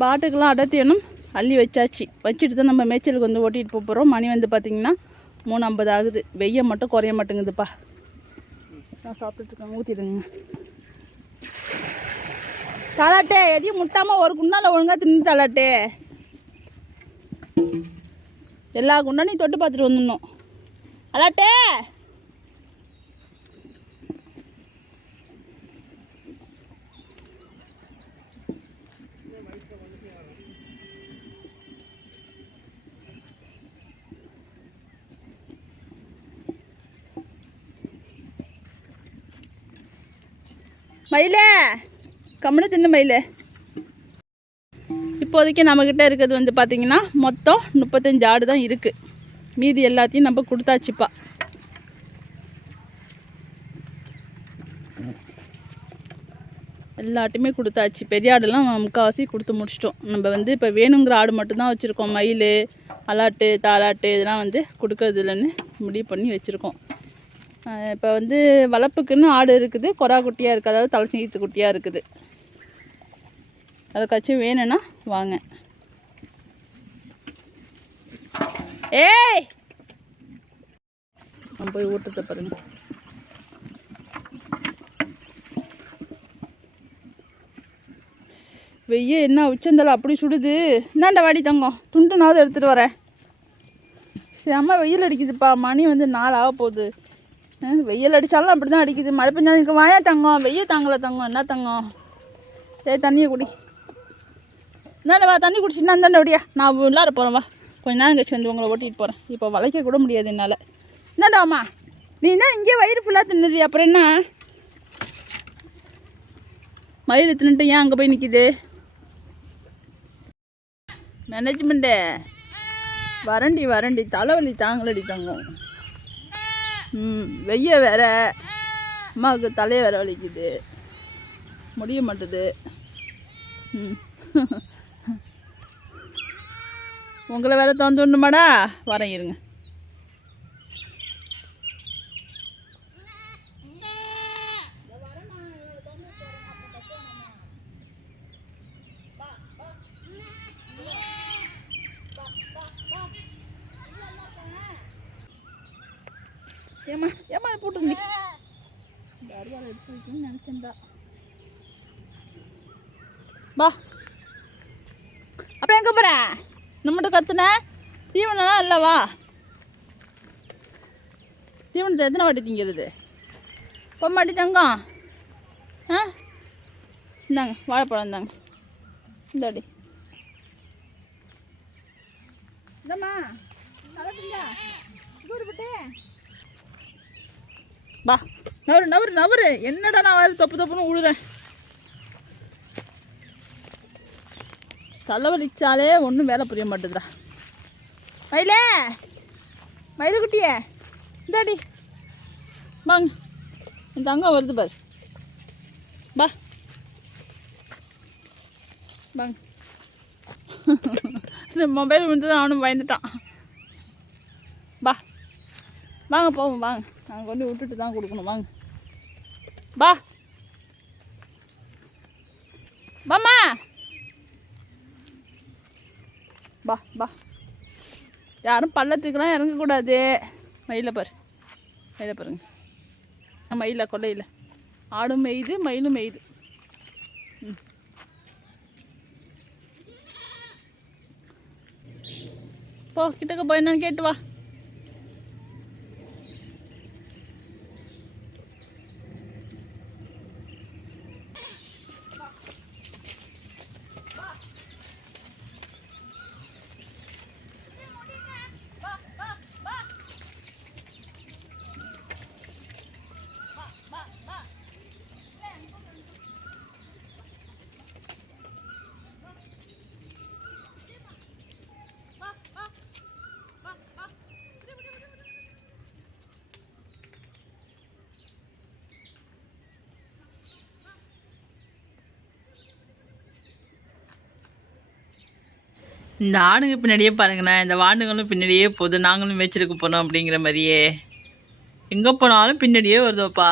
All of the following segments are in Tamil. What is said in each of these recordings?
பாட்டுக்கெல்லாம் அடர்த்தியனும் அள்ளி வச்சாச்சு. வச்சுட்டு தான் நம்ம மேய்ச்சலுக்கு வந்து ஓட்டிகிட்டு போகிறோம். மணி வந்து பார்த்திங்கன்னா 3:50 ஆகுது. வெய்ய மட்டும் குறைய மாட்டேங்குதுப்பா. நான் சாப்பிட்டுருக்கேன், ஊற்றிடுங்க. தலாட்டே எதையும் முட்டாமல் ஒரு குண்டால ஒழுங்காக தின்னு தலாட்டே. எல்லா குண்டானையும் தொட்டு பார்த்துட்டு வந்துடணும். அலாட்டே மயிலே கம்முன்னு தின்னு மயிலே. இப்போதைக்கு நம்மக்கிட்ட இருக்கிறது வந்து பார்த்திங்கன்னா மொத்தம் 35 ஆடு தான் இருக்குது. மீதி எல்லாத்தையும் நம்ம கொடுத்தாச்சுப்பா. எல்லாத்தையுமே கொடுத்தாச்சு. பெரிய ஆடுலாம் முக்கால்வாசி கொடுத்து முடிச்சிட்டோம். நம்ம வந்து இப்போ வேணுங்கிற ஆடு மட்டும்தான் வச்சுருக்கோம். மயில், அலாட்டு, தாலாட்டு இதெல்லாம் வந்து கொடுக்கறது இல்லைன்னு முடிவு பண்ணி வச்சுருக்கோம். இப்போ வந்து வளர்ப்புக்குன்னு ஆடு இருக்குது, கொரா குட்டியாக இருக்குது, அதாவது தலைச்சீத்து குட்டியாக இருக்குது. அதுக்காச்சும் வேணும்னா வாங்க. ஏய் நான் போய் ஊட்டத்தை பாருங்க. வெய்ய என்ன உச்சந்தலை அப்படி சுடுது. இந்தாண்ட வாடி தங்கம், துண்டுனாவது எடுத்துகிட்டு வரேன். செம்ம வெயில் அடிக்குதுப்பா. மணி வந்து 4 ஆக போகுது. வெயில் அடித்தாலும் அப்படி தான் அடிக்குது. மழை பெஞ்சாலும் எனக்கு வாயா தங்கம். வெய்ய தாங்கலை தங்கம். என்ன தங்கம்? சரி தண்ணியை குடி. இந்தாண்ட வா, தண்ணி குடிச்சிட்டு இந்தாண்ட விடியா. நான் உள்ளார போகிறேன் வா. கொஞ்ச நேரம் கழிச்சு வந்து உங்களை ஓட்டிகிட்டு போகிறேன். இப்போ வளைக்க கூட முடியாது என்னால். இந்தாண்டாமா, நீ தான் இங்கேயே வயிறு ஃபுல்லாக தின்னுறி. அப்புறம் என்ன? மயில் தின்னுட்டு ஏன் அங்கே போய் நிற்கிது? மேனேஜ்மெண்ட்டு வரண்டி தலைவலி தாங்களடி தங்கம். வெய்ய வேற, அம்மாவுக்கு தலையை வேற வலிக்குது, முடிய மாட்டுது. உங்களை வேற தந்துடணுமாடா? வரேன் இருங்க. ஏமா போட்டு எடுத்து வைக்கணும்னு நினைச்சேன்டா. பா அப்புறம் எங்கே போகிற? நம்மகிட்ட கத்துன தீவனம்லாம் இல்லைவா? தீவனத்தை எத்தனை வாட்டி திங்கிறது? பொம்மாட்டி தங்கம். இந்தாங்க வாழைப்பழம், இந்தாங்க இந்தாடி. இந்தம்மா கூடுபட்டு பா. நவரு. என்னடா நான் வேறு தப்புன்னு விழுறேன். தலைவலிச்சாலே ஒன்றும் வேலை புரிய மாட்டேதுடா. மயிலுக்குட்டியே இந்தாடி வாங்க. என் தங்கம் வருது பாரு. பா வாங்க. இந்த மொபைல் வந்து தான் அவனும் பயந்துட்டான். பா வாங்க போவோம் வாங்க. நாங்கள் கொண்டு விட்டுட்டு தான் கொடுக்கணும் வாங்க. பா பாம்மா பா. யாரும் பள்ளத்துக்கெலாம் இறங்கக்கூடாது. மயிலை பாருங்க. மயில கொள்ளையில் ஆடும் மேயுது, மயிலும் மேயுது. போ கிட்டக்க போய் என்னன்னு கேட்டு வா. இந்த ஆடுங்க பின்னாடியே பாருங்கண்ணா. இந்த வாண்டுங்களும் பின்னாடியே போகுது. நாங்களும் மேய்ச்சலுக்கு போனோம் அப்படிங்கிற மாதிரியே எங்கே போனாலும் பின்னாடியே வருதோப்பா.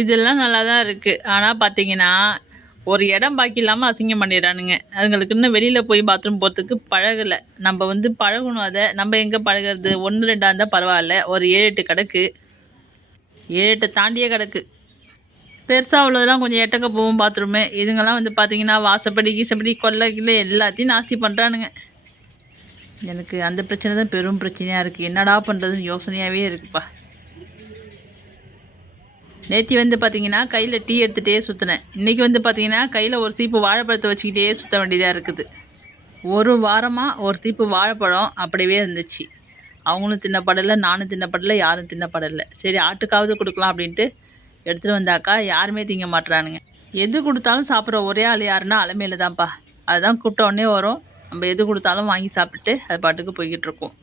இதெல்லாம் நல்லா தான் இருக்குது. ஆனால் பார்த்தீங்கன்னா ஒரு இடம் பாக்கி இல்லாமல் அசிங்கம் பண்ணிடுறானுங்க. அதுங்களுக்கு இன்னும் வெளியில் போய் பாத்ரூம் போகிறதுக்கு பழகலை. நம்ம வந்து பழகணும். அதை நம்ம எங்கே பழகிறது? 1 2 இருந்தால் பரவாயில்ல, ஒரு 7 8 கிடக்கு. 7 8 தாண்டியே கிடக்கு. பெருசாக உள்ளதெல்லாம் கொஞ்சம் எட்டக்க போகும் பாத்ரூமு. இதுங்கெல்லாம் வந்து பார்த்திங்கன்னா வாசப்படி கீசப்படி கொல்லை கில்லை எல்லாத்தையும் நாஸ்தி பண்ணுறானுங்க. எனக்கு அந்த பிரச்சனை தான் பெரும் பிரச்சனையாக இருக்குது. என்னடா பண்ணுறதுன்னு யோசனையாகவே இருக்குப்பா. நேற்று வந்து பார்த்திங்கன்னா கையில் டீ எடுத்துகிட்டே சுற்றினேன். இன்றைக்கி வந்து பார்த்திங்கன்னா கையில் ஒரு சீப்பு வாழைப்பழத்தை வச்சுக்கிட்டே சுற்ற வேண்டியதாக இருக்குது. ஒரு வாரமாக ஒரு சீப்பு வாழைப்பழம் அப்படியே இருந்துச்சு. அவங்களும் தின்னப்படலை, நானும் தின்னப்படலை, யாரும் தின்னப்படலை. சரி ஆட்டுக்காவது கொடுக்கலாம் அப்படின்ட்டு எடுத்துகிட்டு வந்தாக்கா யாருமே திங்க மாட்டுறானுங்க. எது கொடுத்தாலும் சாப்பிட்ற ஒரே ஆள் யாருன்னா அலமையில் தான்ப்பா. அதுதான் கூப்பிட்ட உடனே வரும். நம்ம எது கொடுத்தாலும் வாங்கி சாப்பிட்டுட்டு அது பாட்டுக்கு போய்கிட்டு இருக்கோம்.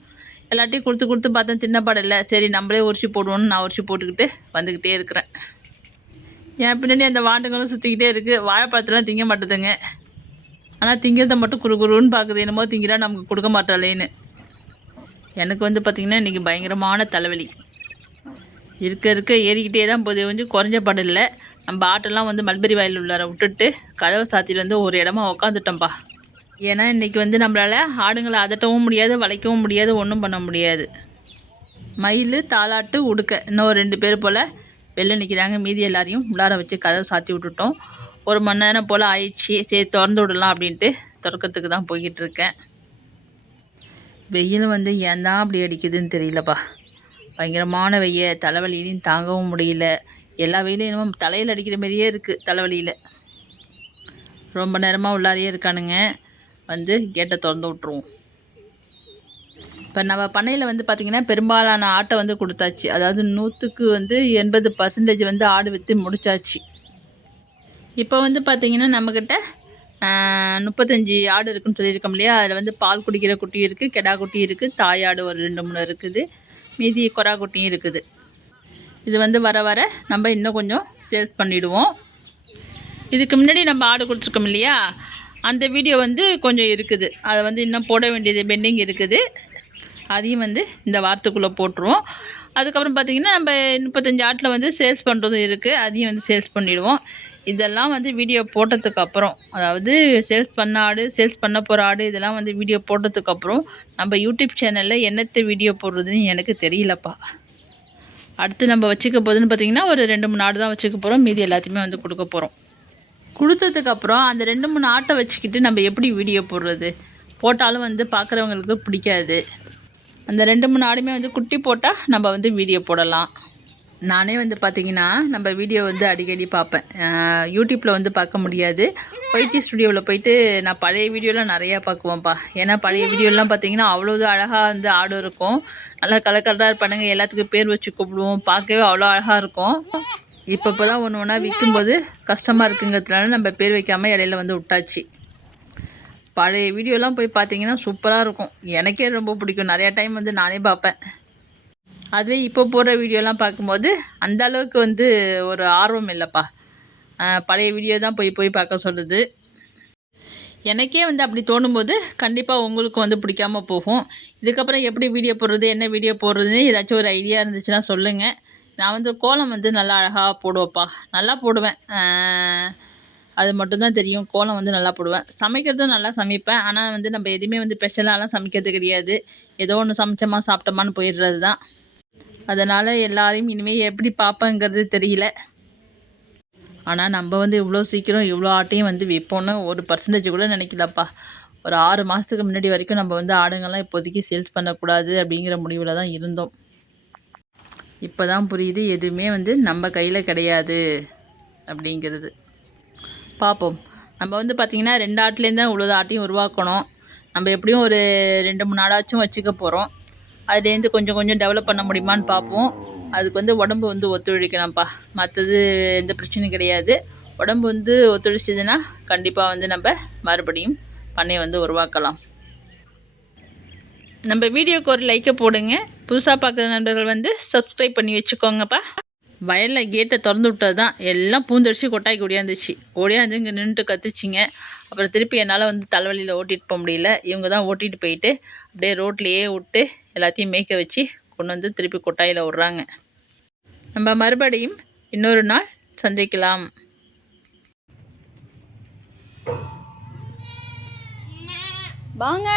எல்லாத்தையும் கொடுத்து பார்த்தேன், தின்னப்படலை. சரி நம்மளே உரிச்சு போடுவோன்னு நான் உரிச்சு போட்டுக்கிட்டு வந்துக்கிட்டே இருக்கிறேன். என் பின்னாடி அந்த வாண்டுங்களும் சுற்றிக்கிட்டே இருக்குது. வாழைப்பழத்தெல்லாம் திங்க மாட்டுதுங்க. ஆனால் திங்கிறத மட்டும் குறுன்னு பார்க்குது. என்னமோ திங்கிறா நமக்கு கொடுக்க மாட்டாளேன்னு. எனக்கு வந்து பார்த்திங்கன்னா இன்றைக்கி பயங்கரமான தலைவலி இருக்க ஏறிக்கிட்டே தான் போகுது. கொஞ்சம் குறைஞ்ச படலை. நம்ம ஆட்டெல்லாம் வந்து மல்பெரி வயலில் உள்ளார விட்டுட்டு கதவை சாத்தியில் வந்து ஒரு இடமா உக்காந்துட்டோம்ப்பா. ஏன்னா இன்றைக்கி வந்து நம்மளால் ஆடுங்களை அதட்டவும் முடியாது, வளைக்கவும் முடியாது, ஒன்றும் பண்ண முடியாது. மயில் தாலாட்டு உடுக்க இன்னும் 2 பேர் போல் வெளில நிற்கிறாங்க. மீதி எல்லாரையும் உள்ளார வச்சு கதவை சாத்தி விட்டுட்டோம். 1 மணி நேரம் போல் ஆயிடுச்சு. சரி திறந்து விடலாம் அப்படின்ட்டு திறக்கிறதுக்கு தான் போய்கிட்டு இருக்கேன். வெயில் வந்து ஏன் தான் அப்படி அடிக்குதுன்னு தெரியலப்பா. பயங்கரமான வெய்ய, தலைவலியிலையும் தாங்கவும் முடியல. எல்லா வெயிலையும் என்னமோ தலையில் அடிக்கிற மாதிரியே இருக்குது. தலைவலியில் ரொம்ப நேரமாக உள்ளாரையே இருக்கானுங்க. வந்து கேட்டை திறந்து விட்ருவோம். இப்போ நம்ம பண்ணையில் வந்து பார்த்திங்கன்னா பெரும்பாலான ஆட்டை வந்து கொடுத்தாச்சு. அதாவது 100க்கு வந்து 80% வந்து ஆடு விற்று முடித்தாச்சு. இப்போ வந்து பார்த்திங்கன்னா நம்மக்கிட்ட 35 ஆடு இருக்குன்னு சொல்லியிருக்கோம் இல்லையா. அதில் வந்து பால் குடிக்கிற குட்டி இருக்குது, கெடா குட்டி இருக்குது, தாயாடு ஒரு 2 3 இருக்குது, மீதி கொரா குட்டியும் இருக்குது. இது வந்து வர வர நம்ம இன்னும் கொஞ்சம் சேல்ஸ் பண்ணிவிடுவோம். இதுக்கு முன்னாடி நம்ம ஆடு கொடுத்துருக்கோம் இல்லையா, அந்த வீடியோ வந்து கொஞ்சம் இருக்குது. அதை வந்து இன்னும் போட வேண்டியது பெண்டிங் இருக்குது. அதையும் வந்து இந்த வாரத்துக்குள்ளே போட்டுருவோம். அதுக்கப்புறம் பார்த்திங்கன்னா நம்ம 35 ஆட்டில் வந்து சேல்ஸ் பண்ணுறதும் இருக்குது. அதையும் வந்து சேல்ஸ் பண்ணிவிடுவோம். இதெல்லாம் வந்து வீடியோ போட்டதுக்கப்புறம், அதாவது சேல்ஸ் பண்ண ஆடு, சேல்ஸ் பண்ண போகிற ஆடு, இதெல்லாம் வந்து வீடியோ போட்டதுக்கப்புறம் நம்ம யூடியூப் சேனலில் என்னத்தை வீடியோ போடுறதுன்னு எனக்கு தெரியலப்பா. அடுத்து நம்ம வச்சுக்க போகுதுன்னு பார்த்திங்கன்னா ஒரு 2 3 ஆடு தான் வச்சுக்க போகிறோம். மீதி எல்லாத்தையுமே வந்து கொடுக்க போகிறோம். கொடுத்ததுக்கப்புறம் அந்த 2 3 ஆட்டை வச்சுக்கிட்டு நம்ம எப்படி வீடியோ போடுறது? போட்டாலும் வந்து பார்க்குறவங்களுக்கு பிடிக்காது. அந்த 2 3 ஆடுமே வந்து குட்டி போட்டால் நம்ம வந்து வீடியோ போடலாம். நானே வந்து பார்த்திங்கன்னா நம்ம வீடியோ வந்து அடிக்கடி பார்ப்பேன். யூடியூப்பில் வந்து பார்க்க முடியாது. ஒய்டி ஸ்டுடியோவில் போயிட்டு நான் பழைய வீடியோலாம் நிறையா பார்க்குவேன்ப்பா. ஏன்னா பழைய வீடியோலாம் பார்த்திங்கன்னா அவ்வளோ அழகாக வந்து ஆடு இருக்கும். நல்லா கலராக இருப்பானுங்க. எல்லாத்துக்கும் பேர் வச்சு கூப்பிடுவோம். பார்க்கவே அவ்வளோ அழகாக இருக்கும். இப்போ தான் ஒன்று ஒன்றா விற்கும்போது கஷ்டமாக இருக்குங்கிறதுனால நம்ம பேர் வைக்காமல் இடையில வந்து விட்டாச்சு. பழைய வீடியோலாம் போய் பார்த்திங்கன்னா சூப்பராக இருக்கும். எனக்கே ரொம்ப பிடிக்கும். நிறையா டைம் வந்து நானே பார்ப்பேன். அதுவே இப்போ போடுற வீடியோலாம் பார்க்கும்போது அந்த அளவுக்கு வந்து ஒரு ஆர்வம் இல்லைப்பா. பழைய வீடியோ தான் போய் பார்க்க சொல்லுது. எனக்கே வந்து அப்படி தோணும்போது கண்டிப்பாக உங்களுக்கு வந்து பிடிக்காமல் போகும். இதுக்கப்புறம் எப்படி வீடியோ போடுறது, என்ன வீடியோ போடுறதுன்னு ஏதாச்சும் ஒரு ஐடியா இருந்துச்சுன்னா சொல்லுங்கள். நான் வந்து கோலம் வந்து நல்லா அழகாக போடுவேன்ப்பா. நல்லா போடுவேன். அது மட்டும்தான் தெரியும். கோலம் வந்து நல்லா போடுவேன். சமைக்கிறதும் நல்லா சமைப்பேன். ஆனால் வந்து நம்ம எதுவுமே வந்து ஸ்பெஷலாலாம் சமைக்கிறது கிடையாது. ஏதோ ஒன்று சமைச்சோமா சாப்பிட்டோமான்னு போயிடுறது தான். அதனால் எல்லாரையும் இனிமேல் எப்படி பார்ப்பேங்கிறது தெரியல. ஆனால் நம்ம வந்து இவ்வளோ சீக்கிரம் இவ்வளோ ஆட்டையும் வந்து விற்போன்னு ஒரு % கூட நினைக்கலப்பா. ஒரு 6 மாதத்துக்கு முன்னாடி வரைக்கும் நம்ம வந்து ஆடுங்கள்லாம் இப்போதைக்கு சேல்ஸ் பண்ணக்கூடாது அப்படிங்கிற முடிவில் தான் இருந்தோம். இப்போ தான் புரியுது எதுவுமே வந்து நம்ம கையில் கிடையாது அப்படிங்கிறது. பார்ப்போம். நம்ம வந்து பார்த்திங்கன்னா 2 ஆட்டிலேருந்து தான் இவ்வளோ ஆட்டையும் உருவாக்கணும். நம்ம எப்படியும் ஒரு 2 3 ஆடாச்சும் வச்சுக்க போகிறோம். அதுலேருந்து கொஞ்சம் டெவலப் பண்ண முடியுமான்னு பார்ப்போம். அதுக்கு வந்து உடம்பு வந்து ஒத்துழைக்கணும்ப்பா. மற்றது எந்த பிரச்சனையும் கிடையாது. உடம்பு வந்து ஒத்துழைச்சதுன்னா கண்டிப்பாக வந்து நம்ம மறுபடியும் பண்ணையை வந்து உருவாக்கலாம். நம்ம வீடியோக்கு ஒரு லைக்கை போடுங்க. புதுசாக பார்க்குற நண்பர்கள் வந்து சப்ஸ்கிரைப் பண்ணி வச்சுக்கோங்கப்பா. வயலில் கேட்டை திறந்து விட்டது தான் எல்லாம் பூந்தடிச்சு கொட்டாய்க்கு ஓடியாந்துச்சு. ஓடியாந்து இங்கே நின்றுட்டு கற்றுச்சிங்க. அப்புறம் திருப்பி என்னால் வந்து தலைவலியில் ஓட்டிகிட்டு போக முடியல. இவங்க தான் ஓட்டிகிட்டு போயிட்டு அப்படியே ரோட்லேயே விட்டு எல்லாத்தையும் மேய்க்க வச்சு கொண்டு வந்து திருப்பி கொட்டாயில் விட்றாங்க. நம்ம மறுபடியும் இன்னொரு நாள் சந்திக்கலாம். வாங்க